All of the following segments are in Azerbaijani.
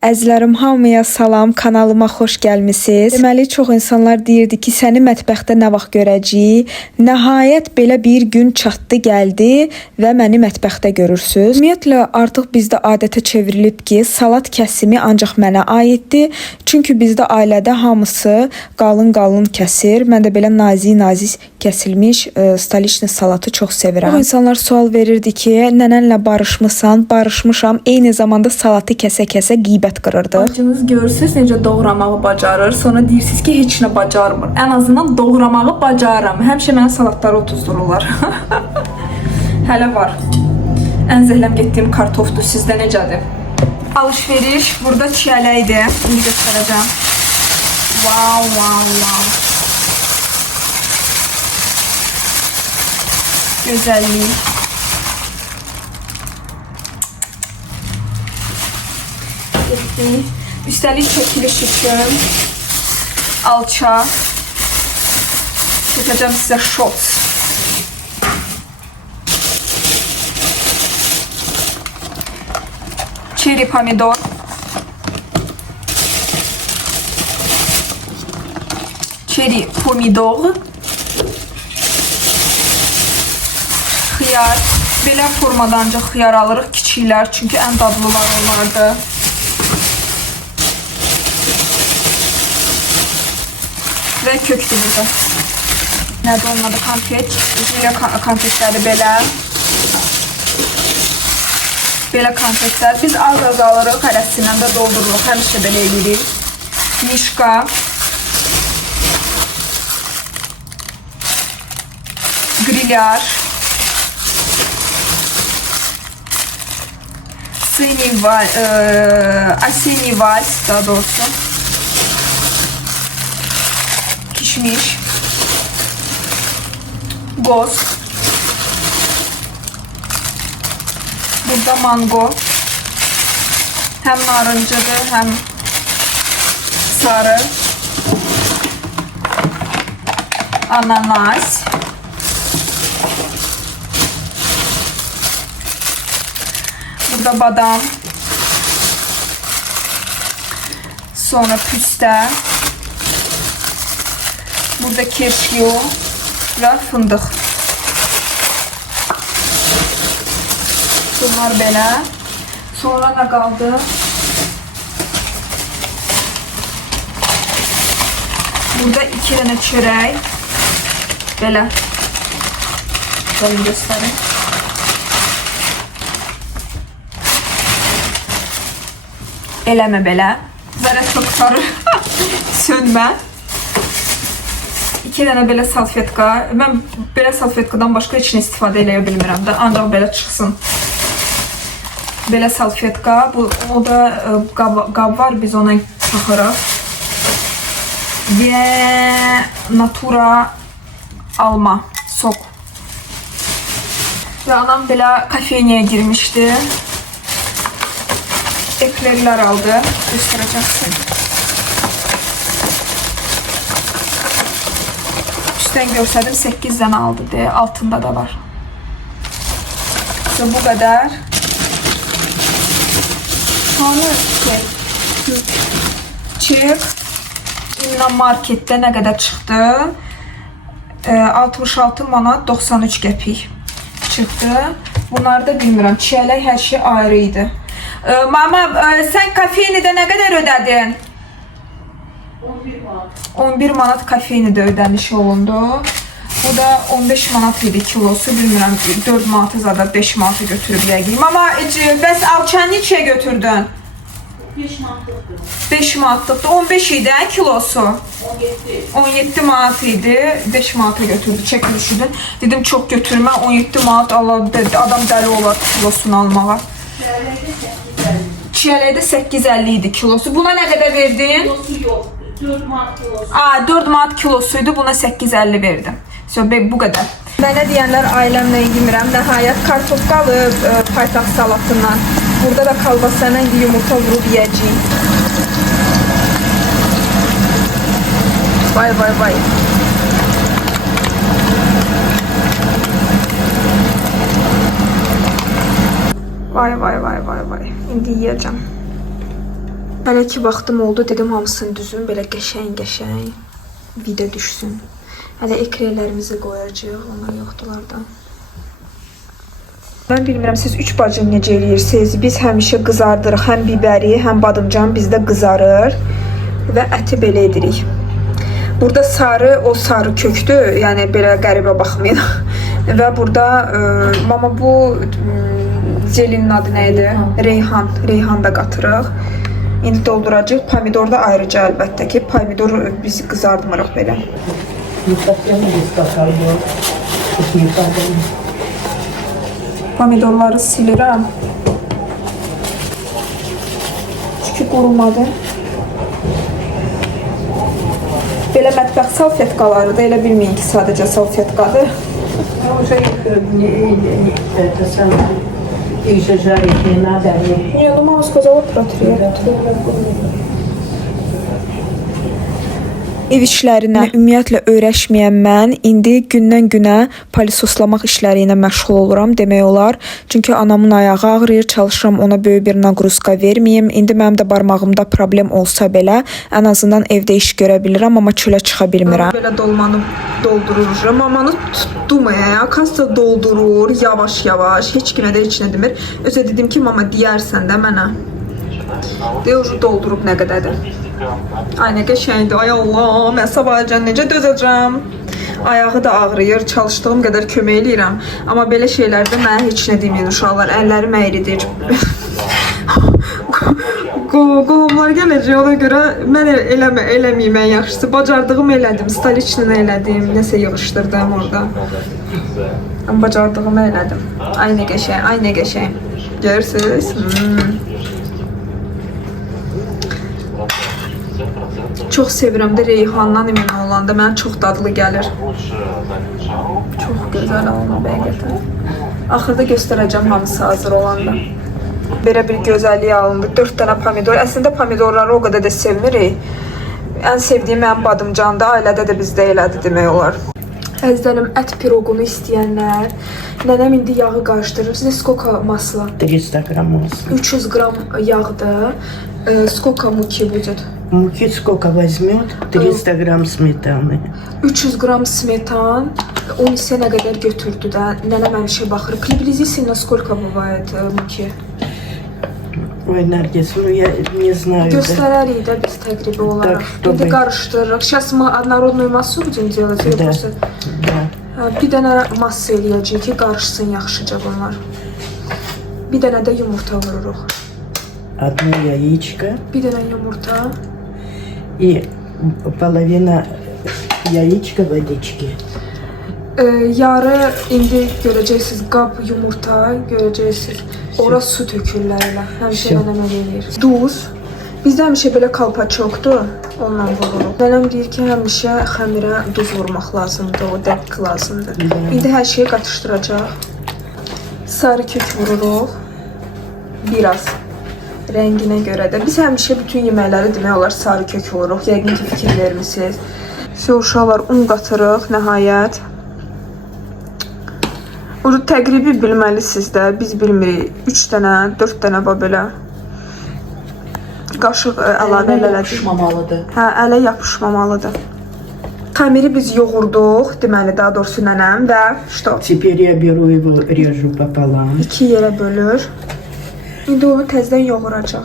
Əzizlərim, hamıya salam, kanalıma xoş gəlmisiniz. Deməli, çox insanlar deyirdi ki, səni mətbəxdə nə vaxt görəcəyik? Nəhayət belə bir gün çatdı, gəldi və məni mətbəxdə görürsüz. Ümumiyyətlə, artıq bizdə adətə çevrilib ki, salat kəsimi ancaq mənə aiddir. Çünki bizdə ailədə hamısı qalın-qalın kəsir. Mən də belə nazik-nazik kəsilmiş stolichni salatı çox sevirəm. Bu insanlar sual verirdi ki, nənənlə barışmısan? Barışmışam. Eyni zamanda salatı kəsə-kəsə qeybət qırırdı. Bacınız görürsünüz necə doğramağı bacarır. Sonra deyirsiniz ki, heç nə bacarmır. Ən azından doğramağı bacarıram. Həmişə mənə salatları otuzdururlar. Hələ var. Ən zəhləm getdiyim kartofdur. Sizdə necədir? Alışveriş burada çiyələkdir. İndi göstərəcəm. Wow, wow, wow. Gözəllik. Üstəlik çəkiliş üçün alça çəkəcəm sizə şots. Çeri pomidor. Çeri pomidor. Xiyar. Belə formada ancaq xiyar alırıq kiçiklər, çünki ən dadlılar onlardır. Və köktür burada. Nədir onun adı? Konfet. Belə konfetləri belə. Belə konfetlər. Biz az-az alırıq, hərəsindən də doldururuq. Həmişə belə edirik. Mişka. Grilyar. Осенний вальс, daha doğrusu. Kişmiş, goz, burada mango, hem narıncıdır hem sarı, ananas, burada badam, sonra püste, burada keşyu və fındıq. Bunlar belə. Sonra nə qaldı? Burada 2 dənə çörək. Belə. Gəlin göstərim. Eləmə belə. Zərət toxtarı. Sönmə. 2 dənə belə salfetka. Mən belə salfetkadan başqa heç nə istifadə eləyə bilmirəm də. Ancaq belə çıxsın. Belə salfetka. O da qab var. Biz ona taxırıq. Və natura alma. Sok. Və anam belə kafeyniyaya girmişdi. Eklerlər aldı. Göstərəcəksin. Üstdən görsədim 8 dənə aldı deyə, altında da var. İşte bu qədər. Sonra çıx. İmran marketdə nə qədər çıxdı? 66 manat 93 qəpik çıxdı. Bunları da bilmirəm. Çiyələk hər şey ayrı idi. Mama, sən kafeynidə nə qədər ödədin? 11 manat kafeynidə ödəniş olundu. Bu da 15 manat idi kilosu. Bilmirəm, 4 manatı zada 5 manatı götürüb yəqin. Ama bəs alçanı neçəyə götürdün? 5 manatlıqdır. 5 manatlıqdır. 15 idi kilosu. 17 manat idi. 5 manata götürdü, çəkilişidir. Dedim çox götürmə, 17 manat adam dəli olar kilosunu almağa. Çiyələkdə 8.50 idi kilosu. Buna nə qədər verdin? Kilosu yox. 4 manat kilosu. 4 manat kilosuydu, buna 8.50 verdim. Bu qədər. Mənə deyənlər ailəmlə yemirəm. Nəhayət kartof qalıb paytaxt salatından. Burada da kalbasa ilə yumurta vurub yiyəcəyim. Vay vay vay. Vay vay vay vay vay. İndi yiyeceğim. Hələ ki vaxtım oldu, dedim hamısını düzün, belə qəşəng video düşsün. Hələ ekranlarımızı qoyacağıq, onlar yoxdular da. Mən bilmirəm, siz 3 bacım necə eləyirsiniz? Biz həmişə qızardırıq, həm bibəri, həm badımcan bizdə qızarır və əti belə edirik. Burada sarı, o sarı kökdür, yəni belə qəribə baxmayın. Və burada, mama bu zelinin adı nə idi? Reyhan da qatırıq. İndi dolduracaq. Pomidor da ayrıca əlbəttə ki, pomidor biz qızardmırıq belə. Pomidorları silirəm. Çünki qurumadı. Belə mətbəx salfetkaları da elə bilməyin ki, sadəcə salfetkadır. Уже это самое, их же жарить не надо. Не, ну мама сказала протрет. Ev işlərinə ümumiyyətlə öyrəşməyən mən indi gündən-günə palisoslamaq işləri ilə məşğul oluram demək olar. Çünki anamın ayağı ağrıyır, çalışıram ona böyük bir naqruzka verməyim. İndi mənim də barmağımda problem olsa belə, ən azından evdə iş görə bilirəm, amma çölə çıxa bilmirəm. Belə dolmanı doldurur. Mamanı tutdum ya, kassa doldurur yavaş-yavaş, heç kimə də heç nə demir. Özə dedim ki, mama deyərsən də mənə. Deyir, doldurub nə qədərdir. Ay nə qəşəngdir, ay Allah, mən sabahcan necə dözəcəm? Ayağı da ağrıyır, çalışdığım qədər kömək eləyirəm. Amma belə şeylərdə mənə heç nə deməyin uşaqlar, əllərim əyridir. Qohumlar gələcək, ona görə mən eləməyim ən yaxşısı. Bacardığım elədim, stoliçnını elədim, nəsə yığışdırdım orada. Amma bacardığımı elədim. Ay nə qəşəng, ay nə qəşəng. Görürsünüz? Çox sevirəm də reyhandan emin olanda, mənə çox dadlı gəlir. Çox gözəl olma bəqiqətən. Axırda göstərəcəm hamısı hazır olanda. Belə bir gözəlliyi alındı. 4 dənə pomidor. Əslində pomidorları o qədər də sevmirik. Ən sevdiyim mənim badımcandır. Ailədə də bizdə elədir demək olar. Əzizlərim, ət piroqunu istəyənlər, nənəm indi yağı qarışdırır. Sizə skoka masla. 300 грамм масла. 300 qram yağdır. Skoka muki будет. Муки сколько возьмет? 300 грамм сметаны. 300 qram smetan, 10 isə nə qədər götürdü də. Nənəm həmişə baxır. Приблизительно сколько бывает muki? Ой, Наргиз, ну я не знаю. Göstərərik də biz təqribi olaraq. Так, чтобы- İndi qarışdırırıq. Сейчас мы однородную массу будем делать. Или Да. просто Да. bir dənə massa eləyəcəyik ki, qarışsın yaxşıca bunlar. Bir dənə də yumurta vururuq. Одно яичко Bir dənə yumurta. и половина яичка водички. Yarı indi görəcəksiniz qab yumurta, görəcəksiniz. Ora su tökürlər elə. Həmişə Всё. nənəm elə eləyir. Duz. Bizdə həmişə belə kalpaçokdur. Onunla vururuq. Nənəm deyir ki, həmişə xəmirə duz vurmaq lazımdır, o dəqiq lazımdır. İndi hər şeyi qatışdıracaq. Sarı kök vururuq. Biraz. Rənginə görə də. Biz həmişə bütün yeməkləri demək olar sarı kök vururuq. Yəqin ki, fikir vermisiniz. Uşaqlar, un qatırıq nəhayət. Onu təqribi bilməlisiniz də, biz bilmirik. 3 dənə, 4 dənə belə qaşıq əlavə elədik. Yapışmamalıdır. Hə, ələ yapışmamalıdır. Xəmiri biz yoğurduq, deməli daha doğrusu nənəm və что? Теперь я беру его, режу пополам. 2 yerə bölür. İndi onu təzədən yoğuracaq.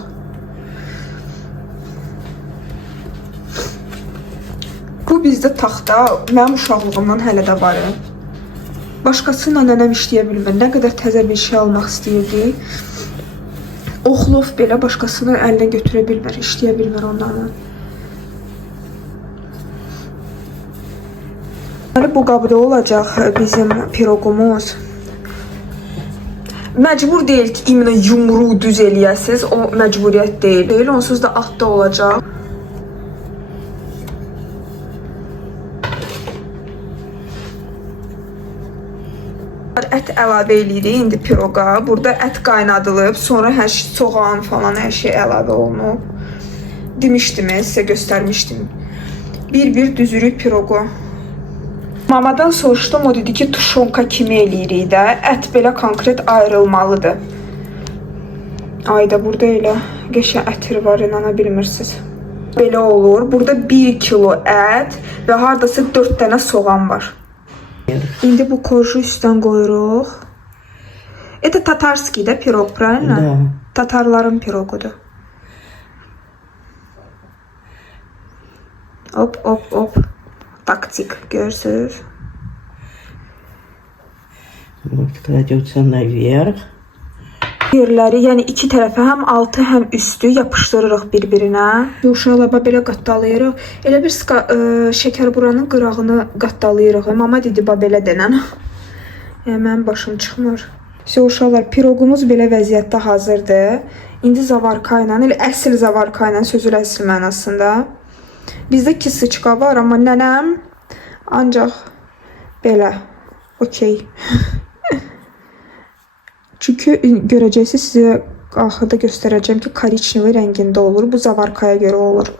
Bu bizdə taxta, mənim uşaqlığımdan hələ də var. Başqasıyla nənəm işləyə bilmir. Nə qədər təzə bir şey almaq istəyirdi. Oxlov belə başqasını əlinə götürə bilmir, işləyə bilmir onlarla. Bu qabda olacaq bizim piroqumuz. Məcbur deyil ki, imенно yumruğu düz eləyəsiniz. O məcburiyyət deyil. Onsuz da altda olacaq. Ət əlavə eləyirik indi piroqa. Burada ət qaynadılıb, sonra hər şey, soğan falan hər şey əlavə olunub. Demişdim, sizə göstərmişdim. Bir düzürük piroqu. Mamadan soruşdum, o dedi ki, tuşonka kimi eləyirik də. Ət belə konkret ayrılmalıdır. Ayda burada elə qəşəng ətir var, inana bilmirsiniz. Belə olur. Burada 1 kilo ət və hardasa 4 dənə soğan var. İndi bu korju üstdən qoyuruq. Это татарский, да, пирог, правильно? Да. Tatarların pirogudur. Hop hop hop. Taktik, görürsünüz. Вот кладется наверх. Yerləri, yəni iki tərəfə həm altı, həm üstü yapışdırırıq bir-birinə. Uşaqla belə qatdalayırıq. Elə bir şəkər buranın qırağını qatdalayırıq. Mama dedi belə denən. Yəni mənim başım çıxmır. Uşaqlar, piroqumuz belə vəziyyətdə hazırdır. İndi zavarka ilə, elə əsl zavarka ilə, sözün əsl mənasında. Bizdə 2 sıçqa var, amma nənəm ancaq belə. Okey. Çünki görəcəksiniz, sizə axırda göstərəcəm ki, korичневый rəngində olur. Bu zavarkaya görə olur.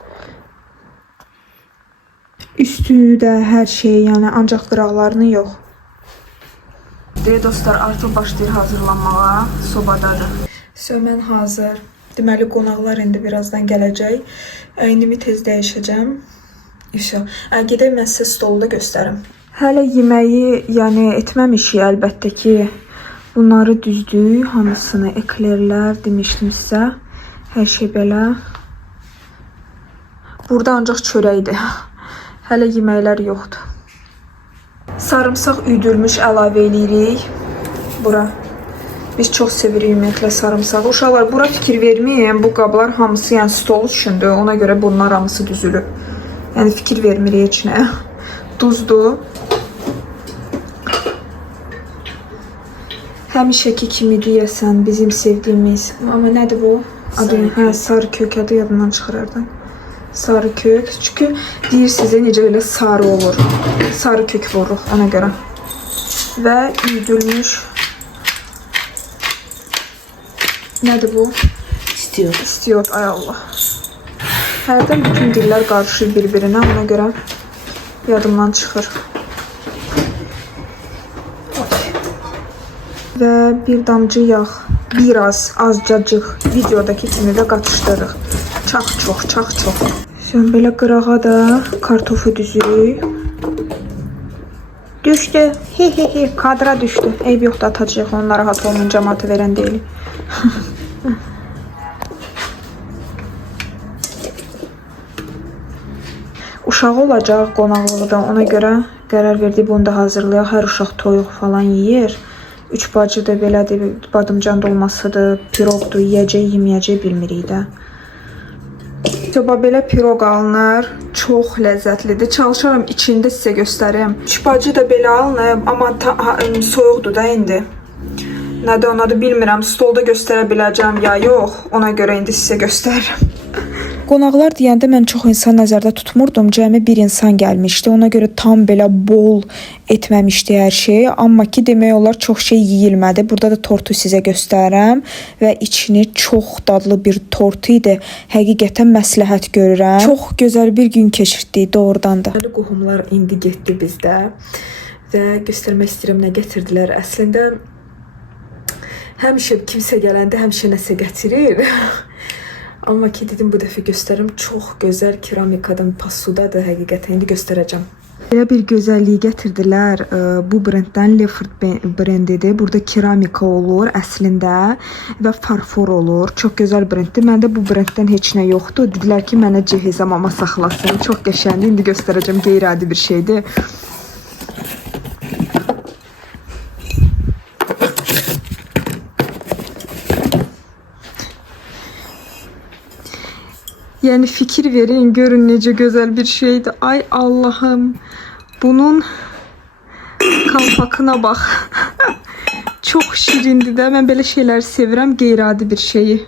Üstü də hər şey, yəni ancaq qıraqlarını yox. Dostlar, artıq başlayır hazırlanmağa. Sobadadır. Mən hazır. Deməli, qonaqlar indi birazdan gələcək. Əynimi tez dəyişəcəm. Gedək mən sizə stolu da göstərim. Hələ yeməyi yəni etməmişik əlbəttə ki. Bunları düzdük, hamısını eklerlər demişdim sizə. Hər şey belə. Burada ancaq çörəkdir. Hələ yeməklər yoxdur. Sarımsaq üdülmüş əlavə edirik. Bura. Biz çox sevirik ümumiyyətlə sarımsağı. Uşaqlar, bura fikir verməyin. Bu qablar hamısı yəni stol üçündür. Ona görə bunlar hamısı düzülür. Yəni fikir vermirik heç nə. Duzdur. Həmişəki kimi deyəsən bizim sevdiyimiz. Amma nədir bu? Adı sarı kök, adı yadından çıxırardım. Sarı kök. Çünki deyirsiniz necə elə sarı olur. Sarı kök vururuq ona görə. Və üdülmüş. Nədir bu? İstiyor. İstiyor, ay Allah. Hərdən bütün dillər qarışır bir-birinə, ona görə yadımdan çıxır. Və bir damcı yağ, biraz, azcacıq videodakı kimi də qatışdırırıq. Çox. Şimdi belə qırağa da kartofu düzürük. Düşdü. Kadra düşdü. Eyb yoxdur, atacaq. Onlara rahat olmayın, cəmaatı verən deyil. Uşağı olacaq qonaqlıqda. Ona görə qərar verdik, bunu da hazırlayaq. Hər uşaq toyuq falan yeyir. 3 bacı da belədir, badımcan dolmasıdır, piroqdur, yeyəcək, yeməyəcək bilmirik də. Belə piroq alınır, çox ləzzətlidir. Çalışaram içində sizə göstərim. 3 bacı da belə alınır, amma soyuqdur da indi. Nədir onu da bilmirəm, stolda göstərə biləcəm ya yox, ona görə indi sizə göstərirəm. Qonaqlar deyəndə mən çox insan nəzərdə tutmurdum. Cəmi bir insan gəlmişdi. Ona görə tam belə bol etməmişdi hər şey. Amma ki demək olar çox şey yeyilmədi. Burada da tortu sizə göstərirəm və içini çox dadlı bir tort idi. Həqiqətən məsləhət görürəm. Çox gözəl bir gün keçirdik doğrudan da. Qohumlar indi getdi bizdə və göstərmək istəyirəm nə gətirdilər. Əslində həmişə kimsə gələndə həmişə nəsə gətirir. Amma ki dedim bu dəfə göstərim, çox gözəl keramikadan pasudadır həqiqətən, indi göstərəcəm. Belə bir gözəlliyi gətirdilər, bu brenddən Lefort brendidir. Burada keramika olur əslində və farfor olur. Çox gözəl brenddir. Məndə bu brenddən heç nə yoxdur. Dedilər ki, mənə cehizə mama saxlasın. Çox qəşəngdir, indi göstərəcəm, qeyri-adi bir şeydir. Yəni fikir verin, görün necə gözəl bir şeydir. Ay Allahım. Bunun kalpakına bax. Çox şirindir də. Mən belə şeyləri sevirəm, qeyri-adi bir şeyi.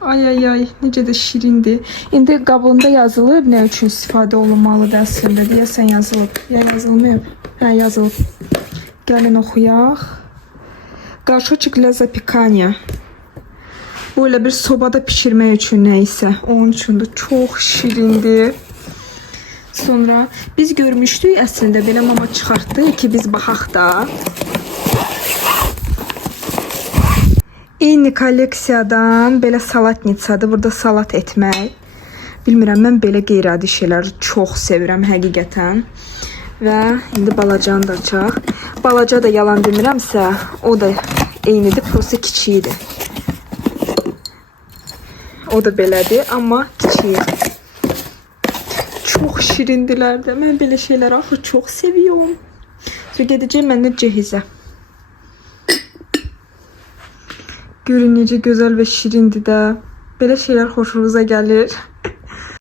Ay, necə də şirindir. İndi qabında yazılıb nə üçün istifadə olunmalıdır əslində. Deyəsən yazılıb. Ya yazılmayıb? Hə, yazılıb. Gəlin oxuyaq. Qarşoçik для запекания. Böyle bir sobada pişirmək üçün nəysə. Onun üçün də çox şirindir. Sonra biz görmüşdük əslində belə mama çıxartdı ki biz baxaq da. Eyni kolleksiyadan belə salatnitsadır. Burada salat etmək. Bilmirəm, mən belə qeyri-adi şeyləri çox sevirəm həqiqətən. Və indi balacanı da açaq. Balaca da yalan demirəmsə, o da eynidir, prosta kiçiyidir. O da belədir, amma kiçiyi. Çox şirindilər də. Mən belə şeyləri axı çox seviyorum. Sonra gedəcəyim mən də cehizə. Görün necə gözəl və şirindir də. Belə şeylər xoşunuza gəlir.